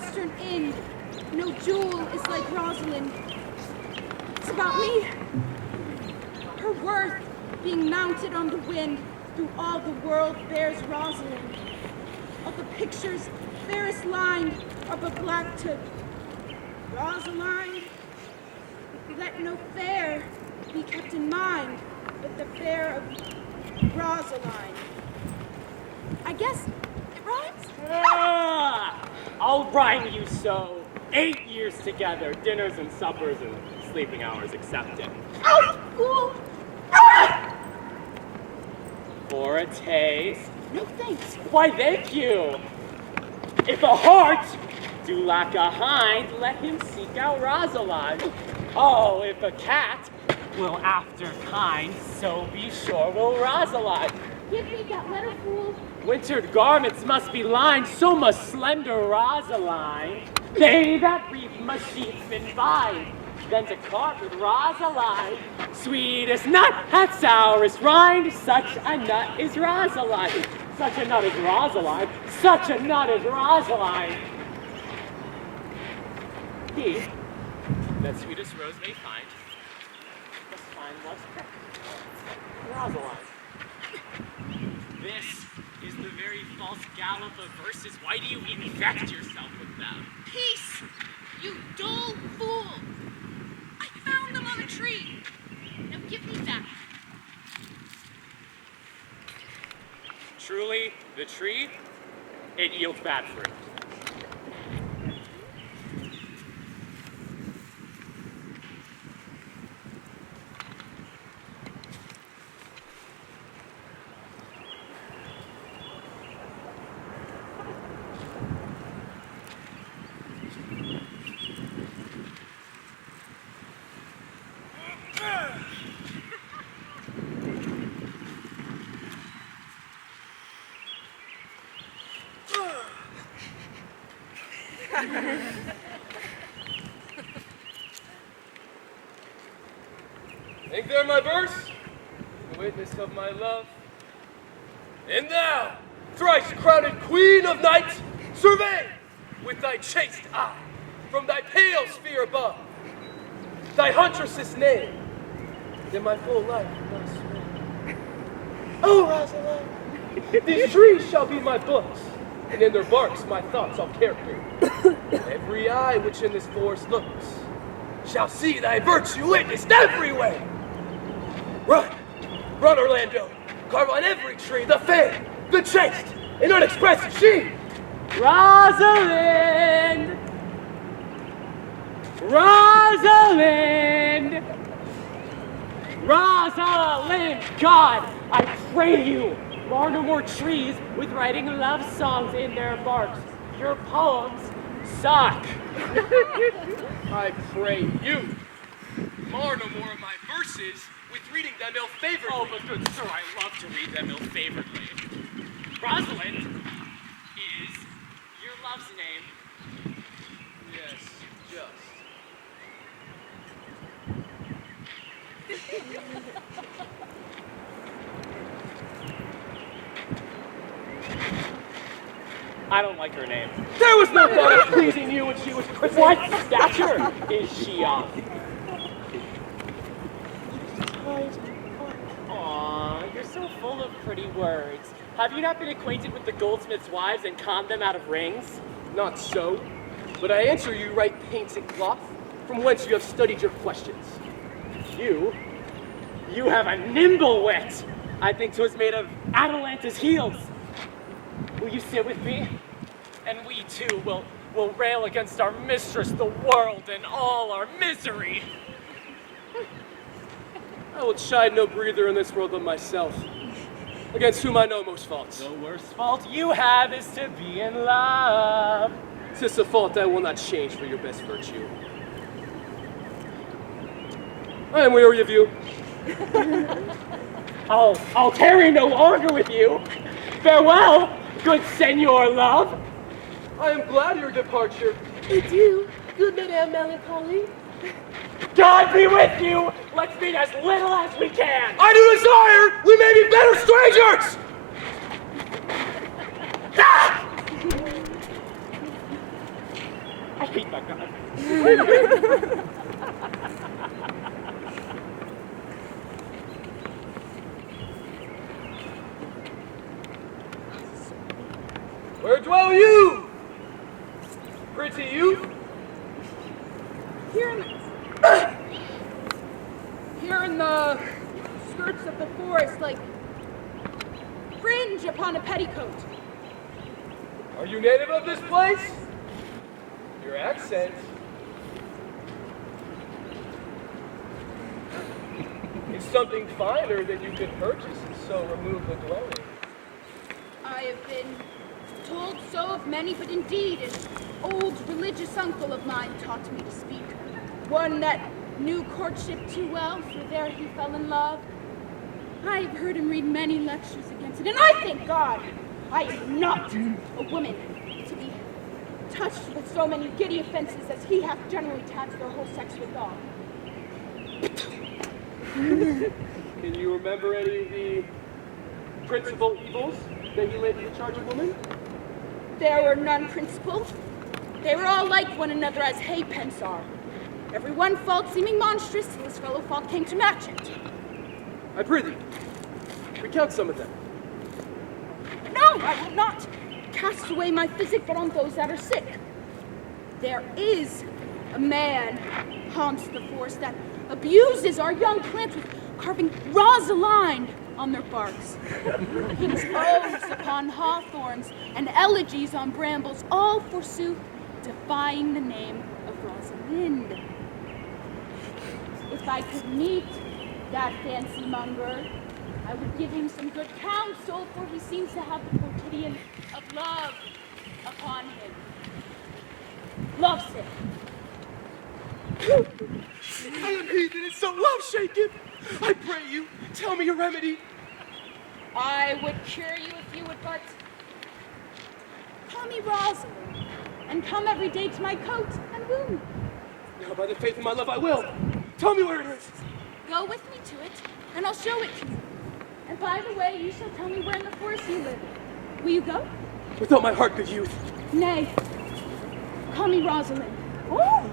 western Ind. No jewel is like Rosalind. It's about me. Her worth being mounted on the wind through all the world bears Rosalind. Of the pictures, fairest line are but black to Rosalind. Let no fair be kept in mind, but the fair of Rosaline. I guess it rhymes? I'll rhyme you so. 8 years together, dinners and suppers and sleeping hours accepted. Oh, fool! For a taste? No thanks. Why, thank you. If a heart do lack a hind, let him seek out Rosaline. Oh, if a cat will after kind, so be sure will Rosaline. Give me that letter, fool. Wintered garments must be lined, so must slender Rosaline. They that reap must sheath and bind, then to cart with Rosaline. Sweetest nut hath sourest rind, such a nut is Rosaline. Such a nut is Rosaline, such a nut is Rosaline. He that sweetest rose may find, must find love's pick, Rosaline. This is the very false gallop of verses. Why do you infect yourself with them? Peace, you dull fool. I found them on a tree. Now give me that. Truly, the tree, it yields bad fruit. Think there my verse, the witness of my love. And thou, thrice crowned queen of night, survey with thy chaste eye from thy pale sphere above thy huntress's name, and in my full life not sway. Oh, Rosaline, these trees shall be my books, and in their barks my thoughts I'll character. Every eye which in this forest looks shall see thy virtue witnessed every way. Run, run, Orlando, carve on every tree the fair, the chaste, and unexpressive she. Rosalind! Rosalind! Rosalind! God, I pray you, mar no more trees with writing love songs in their barks. Your poems suck. I pray you, mar no more of my verses with reading them ill-favoredly. Oh, but good sir, I love to read them ill-favoredly. Rosalind is your love's name. Yes, just. I don't like her name. There was no thought of pleasing you when she was christened. What stature is she of? Aw, you're so full of pretty words. Have you not been acquainted with the goldsmith's wives and conned them out of rings? Not so, but I answer you right painted cloth, from whence you have studied your questions. You have a nimble wit. I think 'twas made of Atalanta's heels. Will you sit with me? And we too will rail against our mistress, the world, and all our misery. I will chide no breather in this world but myself, against whom I know most faults. The worst fault you have is to be in love. 'Tis a fault I will not change for your best virtue. I am weary of you. I'll tarry no longer with you. Farewell, good Senor Love. I am glad your departure. Adieu, good Madame Melancholy. God be with you. Let's meet as little as we can. I do desire we may be better strangers! Ah! Where dwell you, pretty youth? Here in the skirts of the forest, like fringe upon a petticoat. Are you native of this place? Your accent is something finer than you could purchase and so remove the dwelling. I have been told so of many, but indeed an old religious uncle of mine taught me to speak. One that knew courtship too well, for there he fell in love. I have heard him read many lectures against it, and I thank God I am not a woman to be touched with so many giddy offenses as he hath generally taxed their whole sex with God. Can you remember any of the principal evils that he laid in the charge of woman? There were none principal. They were all like one another as haypence are. Every one fault seeming monstrous till his fellow fault came to match it. I prithee, recount some of them. No, I will not cast away my physic but on those that are sick. There is a man haunts the forest that abuses our young plants with carving Rosaline on their barks. His oaths upon hawthorns and elegies on brambles, all forsooth defying the name of Rosalind. If I could meet that fancy monger, I would give him some good counsel, for he seems to have the quotidian of love upon him. Loves him. I am he that is so love-shaken. I pray you, tell me your remedy. I would cure you if you would but call me Rosalind, and come every day to my coat and woo me. Now, by the faith of my love, I will. Tell me where it is. Go with me to it, and I'll show it to you. And by the way, you shall tell me where in the forest you live. Will you go? Without my heart, good youth. Nay. Call me Rosalind. Oh!